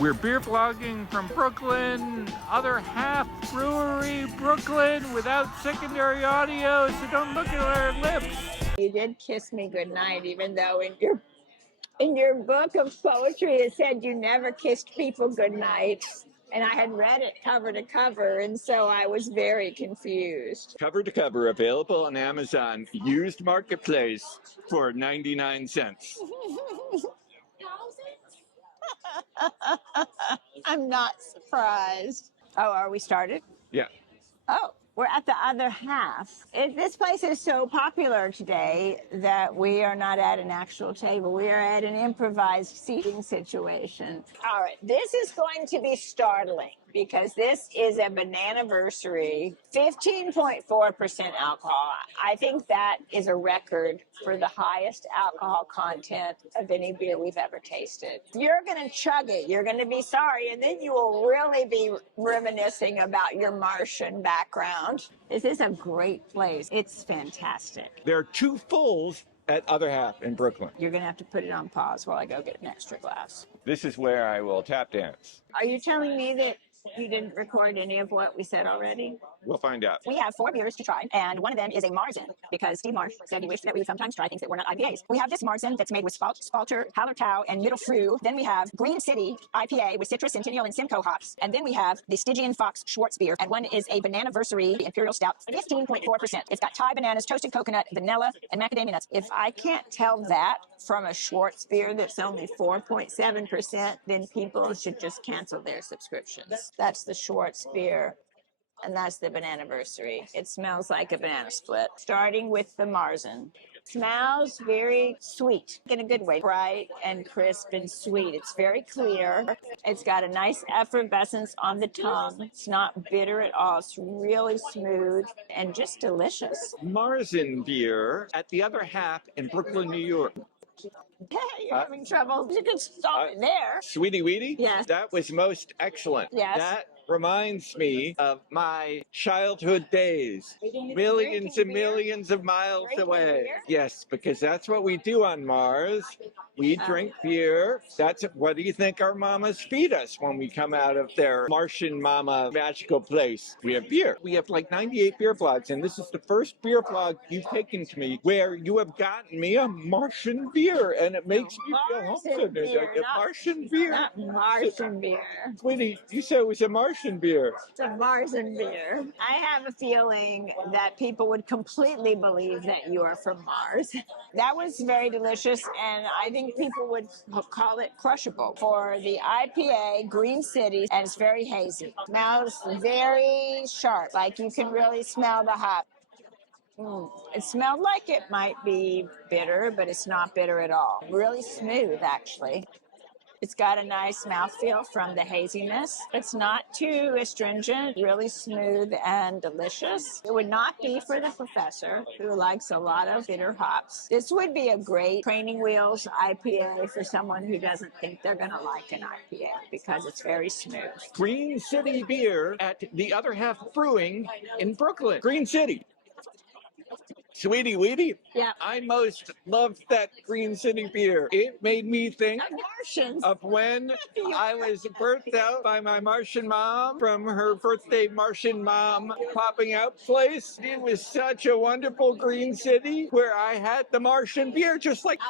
We're beer vlogging from Brooklyn, Other Half Brewery, Brooklyn, without secondary audio, so don't look at our lips. You did kiss me goodnight, even though in your book of poetry it said you never kissed people goodnight. And I had read it cover to cover, and so I was very confused. Cover to cover, available on Amazon, used marketplace for 99 cents. I'm not surprised. Oh, are we started? Yeah. Oh, we're at the Other Half. This place is so popular today that we are not at an actual table. We are at an improvised seating situation. All right, this is going to be startling because this is a Bananaversary, 15.4% alcohol. I think that is a record for the highest alcohol content of any beer we've ever tasted. You're going to chug it. You're going to be sorry, and then you will really be reminiscing about your Martian background. This is a great place. It's fantastic. There are two fulls at Other Half in Brooklyn. You're going to have to put it on pause while I go get an extra glass. This is where I will tap dance. Are you telling me that you didn't record any of what we said already? We'll find out. We have 4 beers to try, and one of them is a Marzen, because Steve Marsh said he wished that we would sometimes try things that were not IPAs. We have this Marzen that's made with Spalter, Hallertau, and Middle Fru. Then we have Green City IPA with Citra, Centennial, and Simcoe hops. And then we have the Stygian Fox Schwarzbier, and one is a Bananaversary Imperial Stout, 15.4%. It's got Thai bananas, toasted coconut, vanilla, and macadamia nuts. If I can't tell that from a Schwarzbier that's only 4.7%, then people should just cancel their subscriptions. That's the Schwarzbier. And that's the Bananaversary. It smells like a banana split. Starting with the Marzen. Smells very sweet in a good way. Bright and crisp and sweet. It's very clear. It's got a nice effervescence on the tongue. It's not bitter at all. It's really smooth and just delicious. Marzen beer at the Other Half in Brooklyn, New York. Hey, you're having trouble. You can stop it there. Sweetie Weetie? Yes. That was most excellent. Yes. That reminds me of my childhood days, millions and millions of miles away. Beer? Yes, because that's what we do on Mars. We drink beer. What do you think our mamas feed us when we come out of their Martian mama magical place? We have beer. We have like 98 beer vlogs, and this is the first beer vlog you've taken to me where you have gotten me a Martian beer, and it makes me feel homesick. Martian beer. Not Martian beer. Sweetie, you said it was a Martian beer. It's a Marzen beer. I have a feeling that people would completely believe that you are from Mars. That was very delicious, and I think people would call it crushable. For the IPA, Green City, and it's very hazy. Smells very sharp, like you can really smell the hop. It smelled like it might be bitter, but it's not bitter at all. Really smooth, actually. It's got a nice mouthfeel from the haziness. It's not too astringent, really smooth and delicious. It would not be for the professor who likes a lot of bitter hops. This would be a great training wheels IPA for someone who doesn't think they're going to like an IPA because it's very smooth. Green City beer at the Other Half Brewing in Brooklyn. Green City. Sweetie Weetie? Yeah. I most loved that Green City beer. It made me think Martians. of when I was birthed out by my Martian mom from her birthday Martian mom popping out place. It was such a wonderful Green City where I had the Martian beer, just like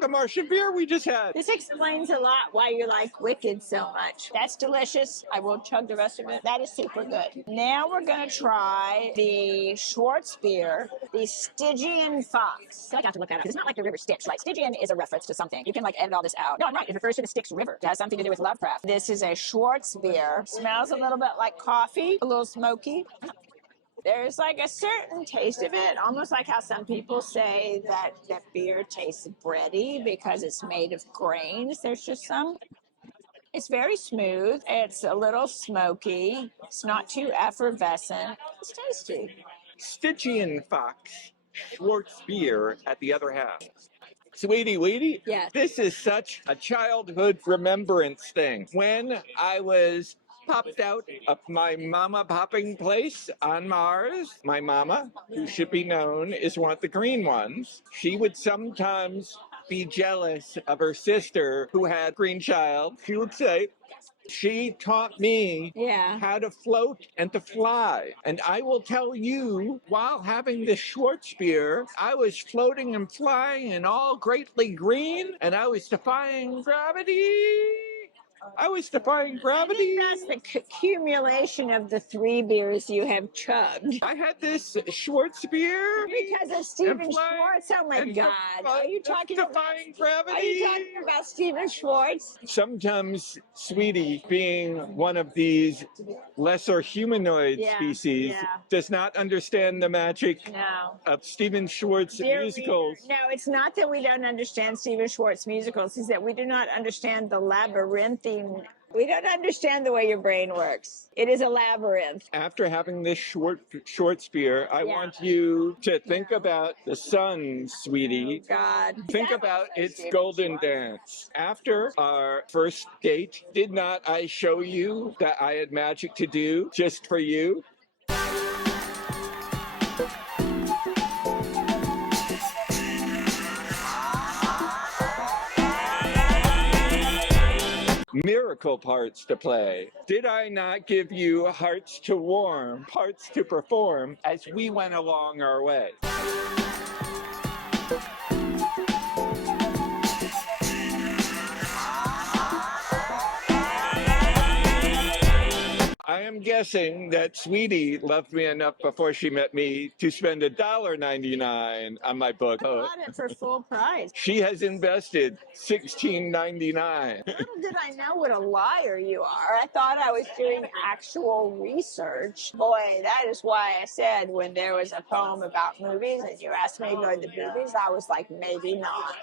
the Martian beer we just had. This explains a lot why you like Wicked so much. That's delicious. I will chug the rest of it. That is super good. Now we're going to try the Schwarzbier, the Stygian Fox. I feel like I have to look that up because it's not like the river Styx, right? Stygian is a reference to something. You can like edit all this out. No, I'm right. It refers to the Styx River. It has something to do with Lovecraft. This is a Schwarzbier. Smells a little bit like coffee, a little smoky. There's like a certain taste of it, almost like how some people say that beer tastes bready because it's made of grains. There's just some. It's very smooth. It's a little smoky. It's not too effervescent. It's tasty. Stygian Fox Schwarzbier at the Other Half. Sweetie Weetie? Yes. This is such a childhood remembrance thing. When I was popped out of my mama popping place on Mars, my mama, who should be known, is one of the green ones. She would sometimes be jealous of her sister who had green child. She would say, she taught me how to float and to fly. And I will tell you, while having this Schwarzbier, I was floating and flying and all greatly green, and I was defying gravity. I was defying gravity. I think that's the accumulation of the 3 beers you have chugged. I had this Schwarzbier Because of Stephen Schwartz. Oh my God. Are you talking defying gravity? Are you talking about Stephen Schwartz? Sometimes Sweetie, being one of these lesser humanoid species, does not understand the magic of Stephen Schwartz musicals. No, it's not that we don't understand Stephen Schwartz musicals. It's that we do not understand the labyrinthine. We don't understand the way your brain works. It is a labyrinth. After having this Schwarzbier, I want you to think about the sun, Sweetie. God. Think about its golden dance. After our first date, did not I show you that I had magic to do just for you? Miracle parts to play. Did I not give you hearts to warm, parts to perform as we went along our way? I am guessing that Sweetie loved me enough before she met me to spend $1.99 on my book. I bought it for full price. She has invested $16.99. Little did I know what a liar you are. I thought I was doing actual research. Boy, that is why I said when there was a poem about movies and you asked me to go to the movies, I was like, maybe not.